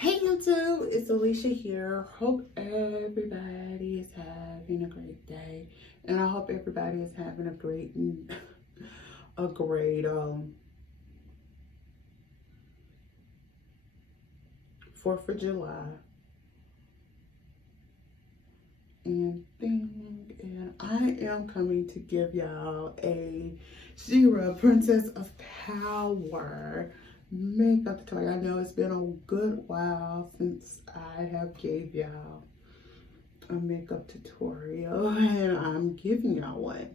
Hey YouTube, it's Alicia here. Hope everybody is having a great day, and I hope everybody is having a great 4th of July and I am coming to give y'all a Shira Princess of Power makeup tutorial. I know it's been a good while since I have gave y'all a makeup tutorial, and I'm giving y'all one.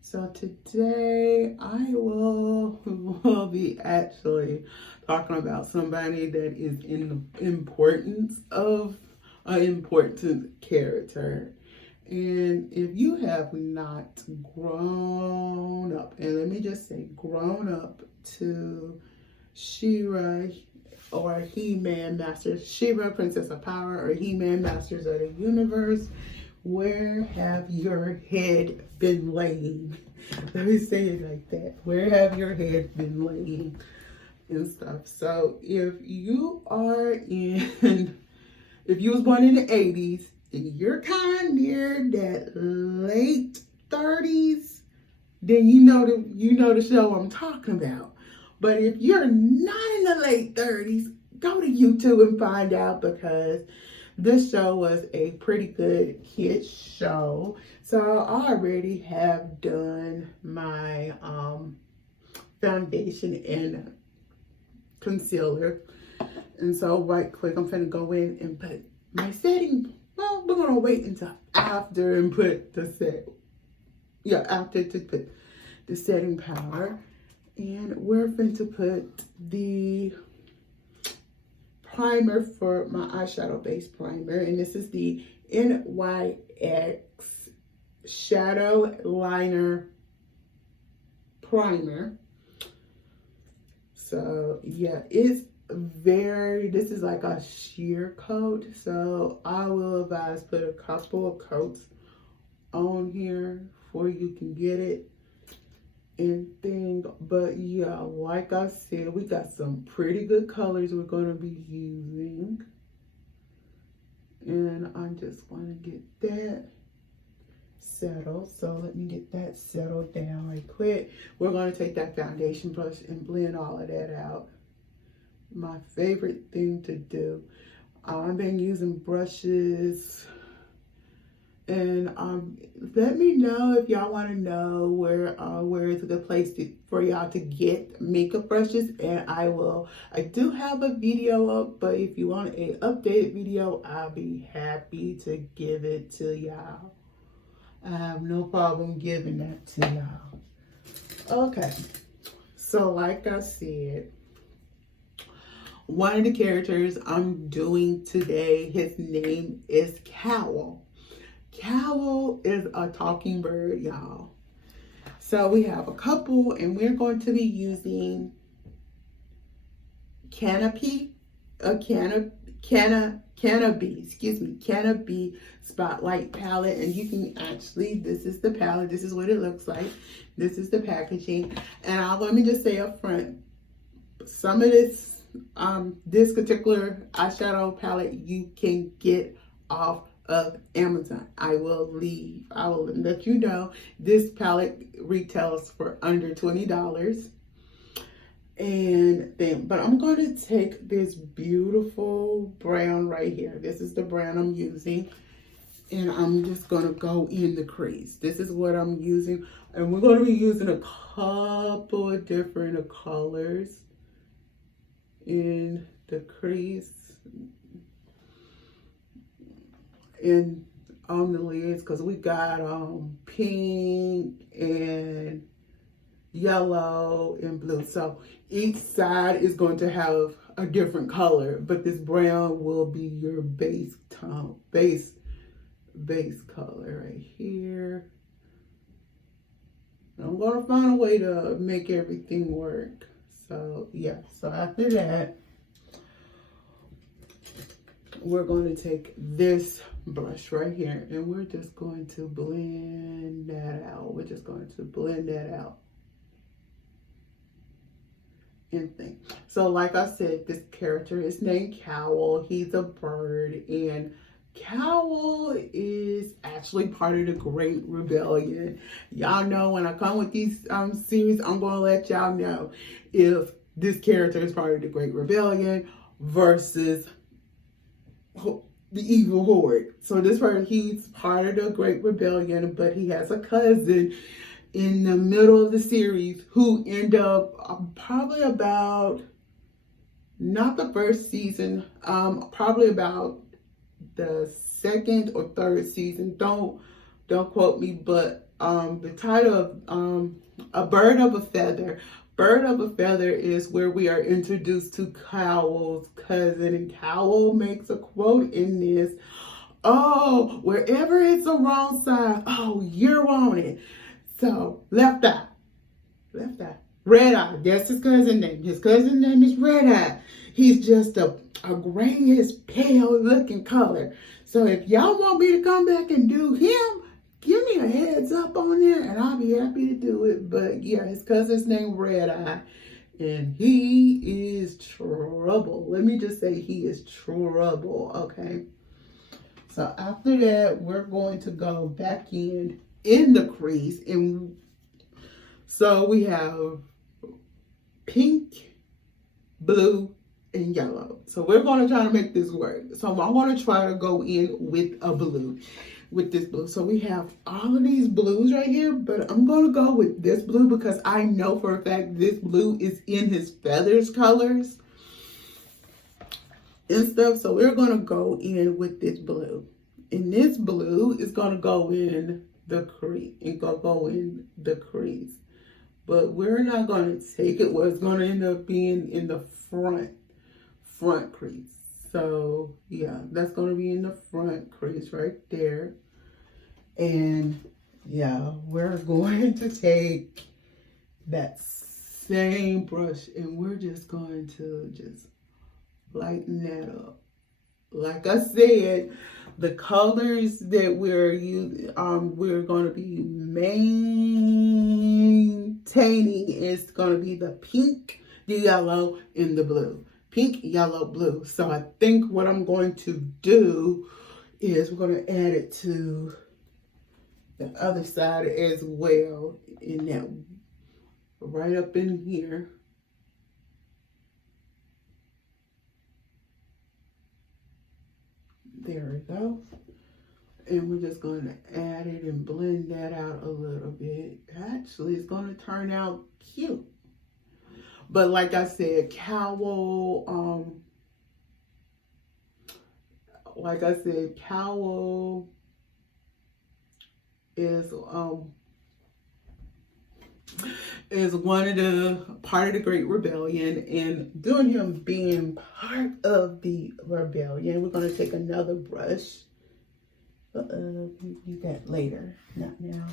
So today I will be actually talking about somebody that is in the importance of an important character. And if you have not grown up, and let me just say grown up to Shira or He-Man Masters, Shira Princess of Power or He-Man Masters of the Universe, where have your head been laying? Let me say it like that. Where have your head been laying and stuff? So if you are if you was born in the 80s and you're kind of near that late 30s, then you know the show I'm talking about. But if you're not in the late 30s, go to YouTube and find out, because this show was a pretty good kids show. So I already have done my foundation and concealer. And so right quick, I'm gonna go in and put my setting. Well, we're gonna wait until after and put the after to put the setting powder. And we're going to put the primer for my eyeshadow base primer, and this is the NYX Shadow Liner Primer. So yeah, this is like a sheer coat, so I will advise put a couple of coats on here before you can get it and thing. But yeah, like I said, we got some pretty good colors we're going to be using, and I'm just going to get that settled. So let me get that settled down right quick. We're going to take that foundation brush and blend all of that out. My favorite thing to do. I've been using brushes, and let me know if y'all want to know where is a good place for y'all to get makeup brushes, and I do have a video up, but if you want an updated video, I'll be happy to give it to y'all. I have no problem giving that to y'all. Okay, so like I said, one of the characters I'm doing today, his name is Kowl. Kowl is a talking bird, y'all. So we have a couple, and we're going to be using Canopy Spotlight palette. And you can actually, this is the palette, this is what it looks like, this is the packaging. And let me just say up front, some of this particular eyeshadow palette you can get off of Amazon. I will let you know this palette retails for under $20. But I'm going to take this beautiful brown right here. This is the brown I'm using, and I'm just going to go in the crease. This is what I'm using, and we're going to be using a couple of different colors in the crease and on the lids, because we got pink and yellow and blue. So each side is going to have a different color, but this brown will be your base tone, base color right here. I'm going to find a way to make everything work. So yeah, so after that, we're going to take this brush right here, and we're just going to blend that out. We're just going to blend that out. anything. So like I said, this character is named Kowl. He's a bird, and Kowl is actually part of the Great Rebellion. Y'all know when I come with these series, I'm going to let y'all know if this character is part of the Great Rebellion versus the evil horde. So this person, he's part of the Great Rebellion, but he has a cousin in the middle of the series who end up probably about, not the first season, probably about the second or third season. Don't quote me, but the title of A Bird of a Feather. Bird of a Feather is where we are introduced to Kowl's cousin, and Kowl makes a quote in this. Oh, wherever it's the wrong side, oh, you're on it. So, left eye, red eye. That's his cousin name. His cousin name is Red Eye. He's just a grayish, pale looking color. So if y'all want me to come back and do him, give me a heads up on there and I'll be happy to do it. But yeah, his cousin's name Red Eye. And he is trouble. Let me just say he is trouble, okay? So after that, we're going to go back in the crease. And so we have pink, blue, and yellow. So we're going to try to make this work. So I'm going to try to go in with a blue, with this blue. So we have all of these blues right here, but I'm going to go with this blue because I know for a fact this blue is in his feathers colors and stuff. So we're going to go in with this blue. And this blue is going to go in the crease. It's going to go in the crease. But we're not going to take it where it's going to end up being in the front crease. So yeah, that's going to be in the front crease right there. And yeah, we're going to take that same brush and we're just going to just lighten that up. Like I said, the colors that we're using, we're going to be maintaining is going to be the pink, the yellow, and the blue. Pink, yellow, blue. So I think what I'm going to do is we're going to add it to the other side as well, in that right up in here. There we go. And we're just going to add it and blend that out a little bit. Actually, it's going to turn out cute. But like I said, Kowl, Kowl is one of the part of the Great Rebellion, and doing him being part of the rebellion, we're going to take another brush. Do that later, not now.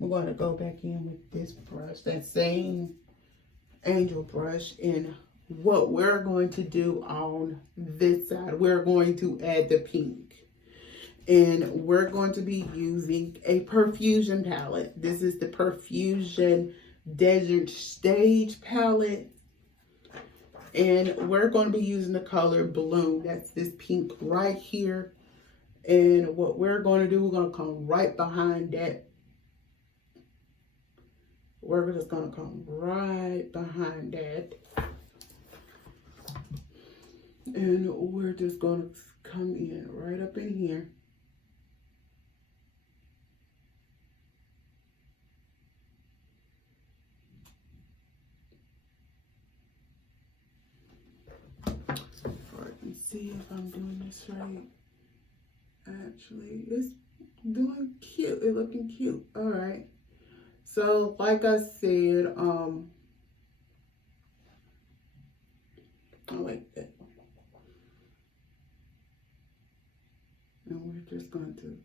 We're going to go back in with this brush, that same angel brush, and what we're going to do on this side, we're going to add the pink. And we're going to be using a Profusion palette. This is the Profusion Desert Stage palette. And we're going to be using the color Bloom. That's this pink right here. And what we're going to do, we're going to come right behind that. We're just going to come right behind that. And we're just going to come in right up in here. See if I'm doing this right. Actually, it's doing cute. It's looking cute. All right. So, like I said, I like that. And we're just going to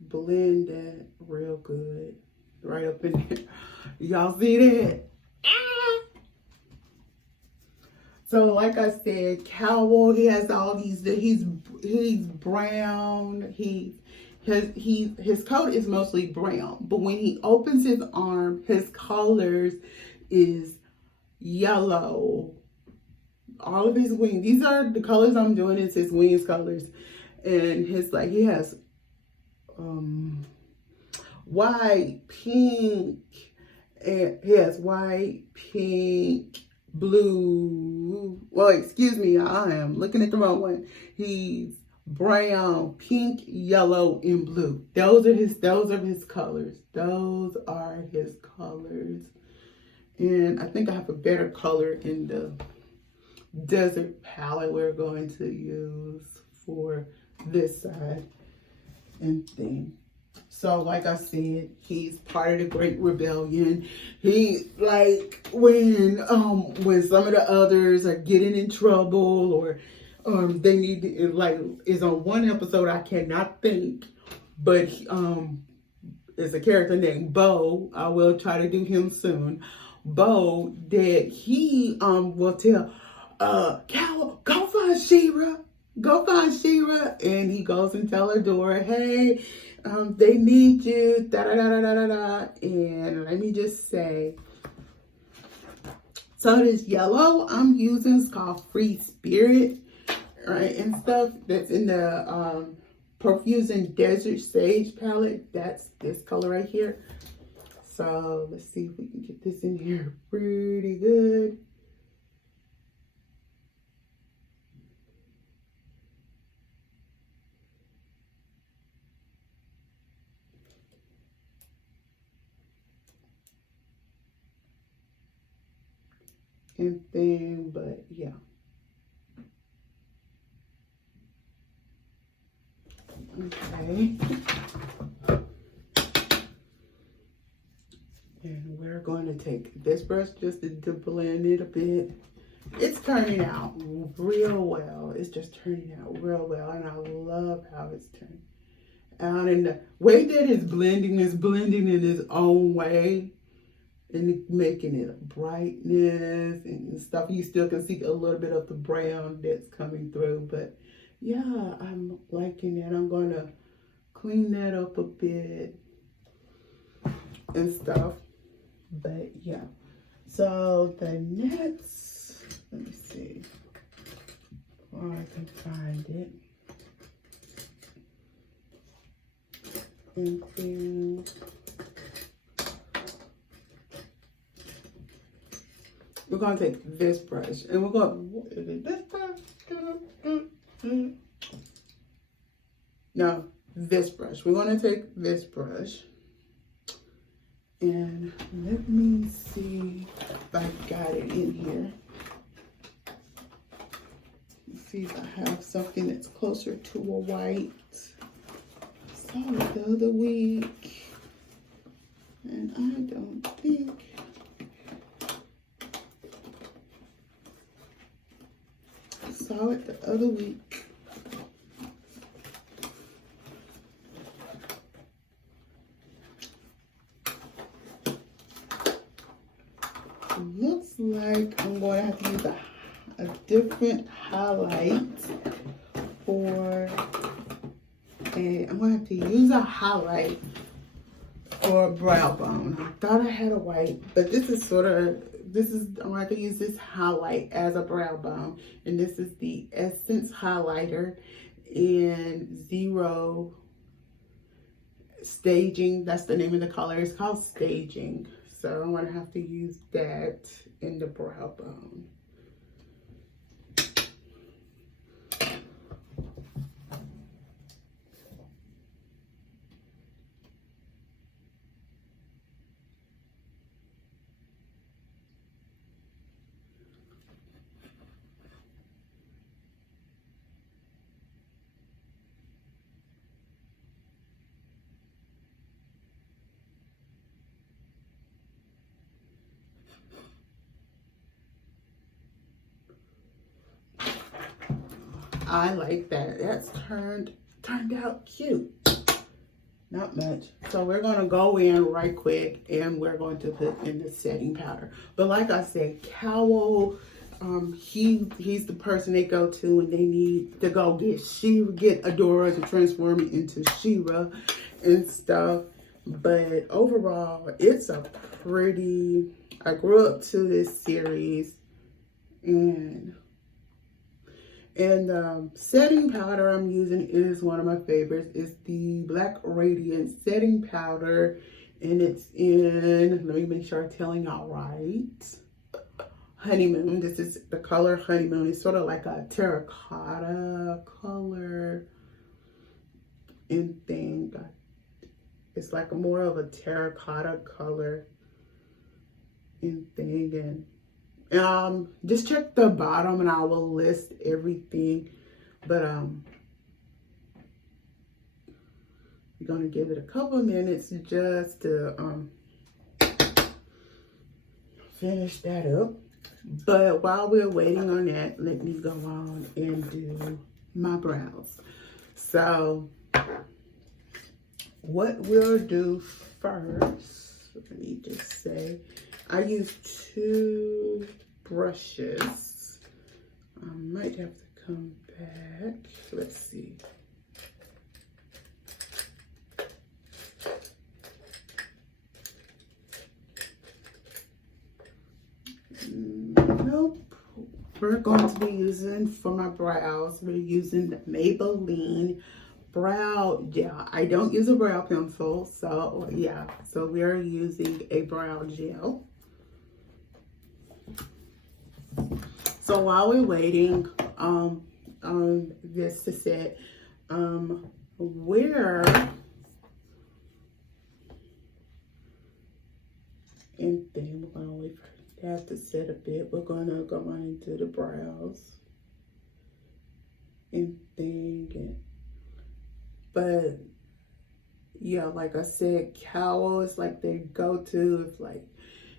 blend that real good right up in there. Y'all see that? So like I said, Kowl, he has all these, he's brown, he his coat is mostly brown, but when he opens his arm, his colors is yellow. All of his wings, these are the colors I'm doing, is his wings colors. And his, like, he has white, pink, and he has white, pink, blue. Well, excuse me, I am looking at the wrong one. He's brown, pink, yellow, and blue. Those are his colors. Those are his colors. And I think I have a better color in the desert palette we're going to use for this side and thing. So like I said, he's part of the Great Rebellion. He, like, when some of the others are getting in trouble, or they need to, like, is on one episode I cannot think, but it's a character named Bo. I will try to do him soon. Bo, that he will tell Kowl, go find Shira. Go find Shira. And he goes and tell her door, hey, they need you, da da da da da da da. And let me just say, so this yellow I'm using is called Free Spirit, right? And stuff that's in the Profusion Desert Sage palette. That's this color right here. So let's see if we can get this in here pretty good. And then, but yeah. Okay. And we're going to take this brush just to blend it a bit. It's turning out real well. It's just turning out real well. And I love how it's turning out. And the way that it's blending in its own way. And making it a brightness and stuff. You still can see a little bit of the brown that's coming through. But yeah, I'm liking it. I'm going to clean that up a bit and stuff. But yeah. So the next, let me see. Or I can find it. And then we're going to take this brush and we're going to, is it this brush? No, this brush. We're going to take this brush and let me see if I got it in here. Let's see if I have something that's closer to a white. I saw it the other week and I don't think. Saw it the other week. Looks like I'm going to have to use a different highlight for I'm going to have to use a highlight for a brow bone. I thought I had a white, but this is I'm going to use this highlight as a brow bone. And this is the Essence Highlighter in Zero Staging. That's the name of the color. It's called Staging. So I'm going to have to use that in the brow bone. I like that. That's turned out cute. Not much. So we're going to go in right quick and we're going to put in the setting powder. But like I said, Kowl he's the person they go to when they need to go get Adora to transform it into She-Ra and stuff. But overall, it's a pretty, I grew up to this series, and setting powder I'm using is one of my favorites. It's the Black Radiance setting powder, and it's in, let me make sure I'm telling y'all right, Honeymoon. This is the color Honeymoon. It's sort of like a terracotta color and thing. It's like more of a terracotta color and thing. And just check the bottom and I will list everything. But we're gonna give it a couple of minutes just to finish that up. But while we're waiting on that, let me go on and do my brows. So what we'll do first, let me just say, I use 2 brushes. I might have to come back. Let's see. Nope. We're going to be using, for my brows, we're using the Maybelline brow gel. I don't use a brow pencil, so yeah. So we are using a brow gel. So while we're waiting on this to set, we're and then we're gonna wait for that to set a bit. We're gonna go on into the brows and thing. But yeah, like I said, Kowl is like their go-to. It's like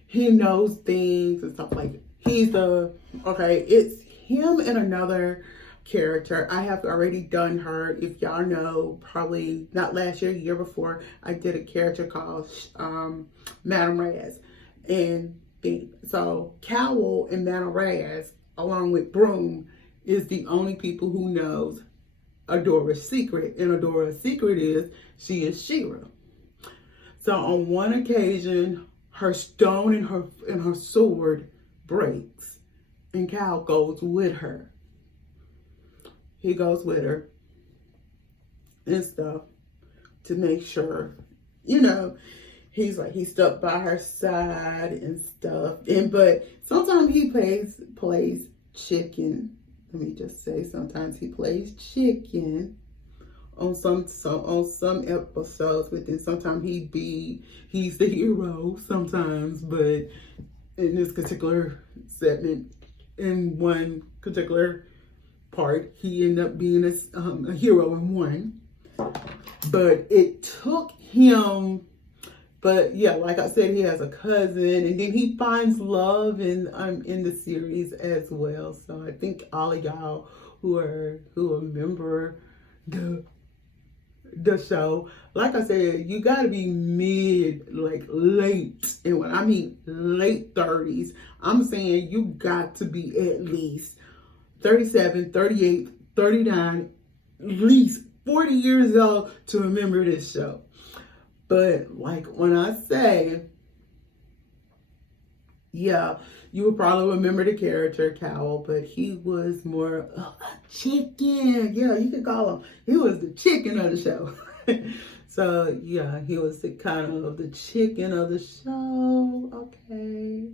he knows things and stuff like that. It's him and another character. I have already done her. If y'all know, probably not last year, year before, I did a character called Madame Raz. And so Kowl and Madame Raz, along with Broom, is the only people who knows Adora's secret. And Adora's secret is she is She-Ra. So on one occasion, her stone and her sword breaks, and Kowl goes with her. He goes with her and stuff to make sure, he's stuck by her side and stuff. But sometimes he plays chicken. Let me just say, sometimes he plays chicken on some episodes. But then sometimes he's the hero sometimes. But in this particular segment, in one particular part, he ended up being a hero in one. But it took him. But yeah, like I said, he has a cousin, and then he finds love in the series as well. So I think all of y'all who remember the show, like I said, you got to be late, and when I mean late 30s, I'm saying you got to be at least 37, 38, 39, at least 40 years old to remember this show. But like when I say, yeah, you would probably remember the character Kowl, but he was more of a chicken. Yeah, you could call him. He was the chicken of the show. So yeah, he was the kind of the chicken of the show. Okay,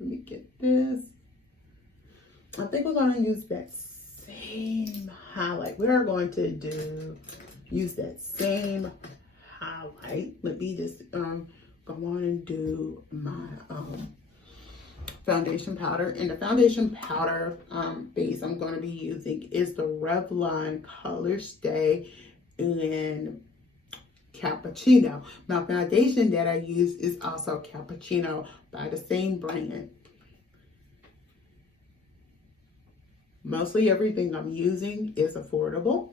let me get this. I think we're gonna use that same highlight. We are going to use that same highlight. Let me just go on and do my foundation powder. And the foundation powder base I'm going to be using is the Revlon Color Stay in Cappuccino. My foundation that I use is also Cappuccino by the same brand. Mostly everything I'm using is affordable.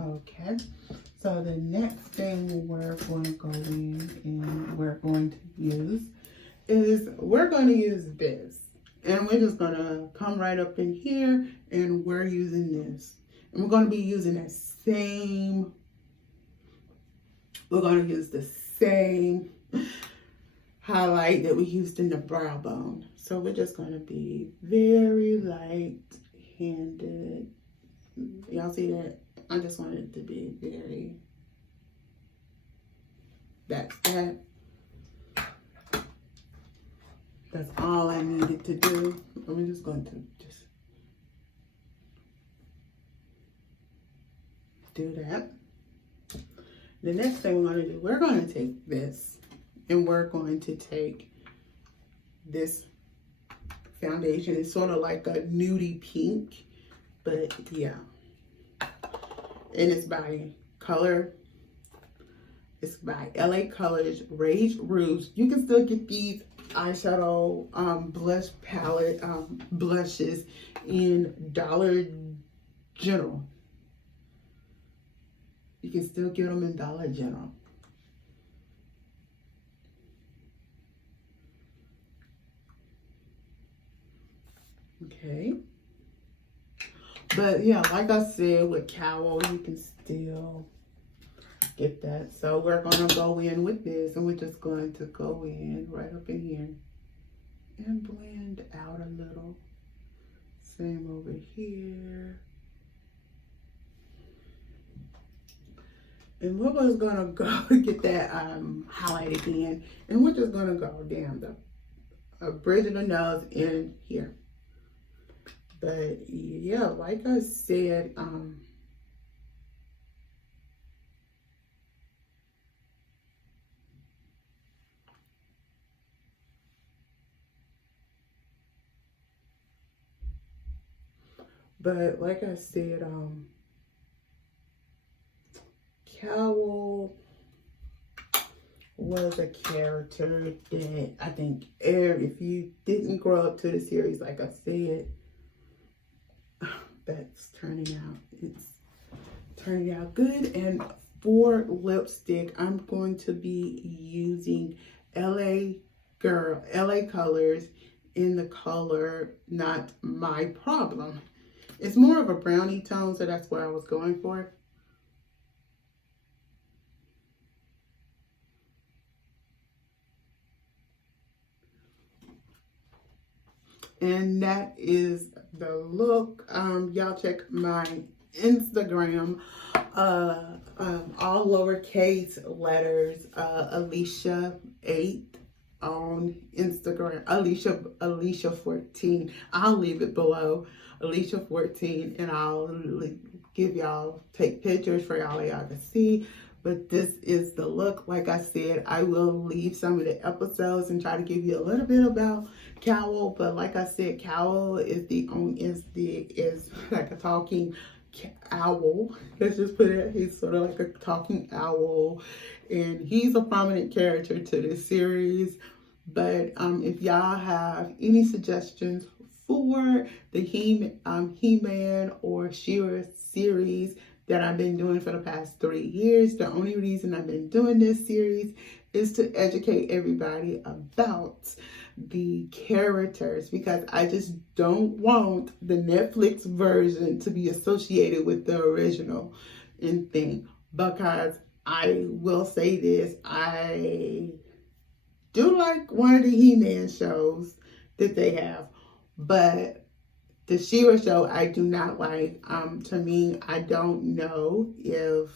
Okay, so the next thing we're going to go in and we're going to use is we're going to use this. And we're just going to come right up in here and we're using this. And we're going to be using that same, we're going to use the same highlight that we used in the brow bone. So we're just going to be very light-handed. Y'all see that? I just want it to be very, that's that. That's all I needed to do. I'm just going to just do that. The next thing we're going to do, we're going to take this and we're going to take this foundation. It's sort of like a nudie pink, but yeah. And it's by color. It's by LA Colors Rouge. You can still get these eyeshadow blush palette blushes in Dollar General. You can still get them in Dollar General. Okay. But yeah, like I said, with Kowl, you can still get that. So we're going to go in with this, and we're just going to go in right up in here and blend out a little. Same over here. And we're just going to go get that highlight again, and we're just going to go down the bridge of the nose in here. But yeah, like I said, Kowl was a character that I think if you didn't grow up to the series, like I said, that's turning out. It's turning out good. And for lipstick, I'm going to be using LA Colors in the color Not My Problem. It's more of a brownie tone, so that's what I was going for. And that is the look. Y'all check my Instagram, all lowercase letters, Alicia8 on Instagram, Alicia14. I'll leave it below, Alicia14, and I'll give y'all, take pictures for y'all to see. But this is the look. Like I said, I will leave some of the episodes and try to give you a little bit about Kowl. But like I said, Kowl is like a talking owl. Let's just put it. He's sort of like a talking owl, and he's a prominent character to this series. But if y'all have any suggestions for the He-Man or She-Ra series that I've been doing for the past 3 years, the only reason I've been doing this series is to educate everybody about the characters, because I just don't want the Netflix version to be associated with the original and thing. Because I will say this, I do like one of the He-Man shows that they have, but the She-Ra show I do not like. To me, I don't know if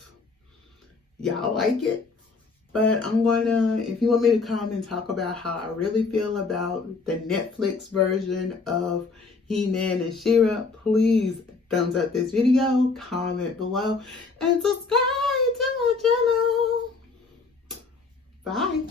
y'all like it, but I'm gonna, if you want me to come and talk about how I really feel about the Netflix version of He-Man and She-Ra, please thumbs up this video, comment below, and subscribe to my channel. Bye.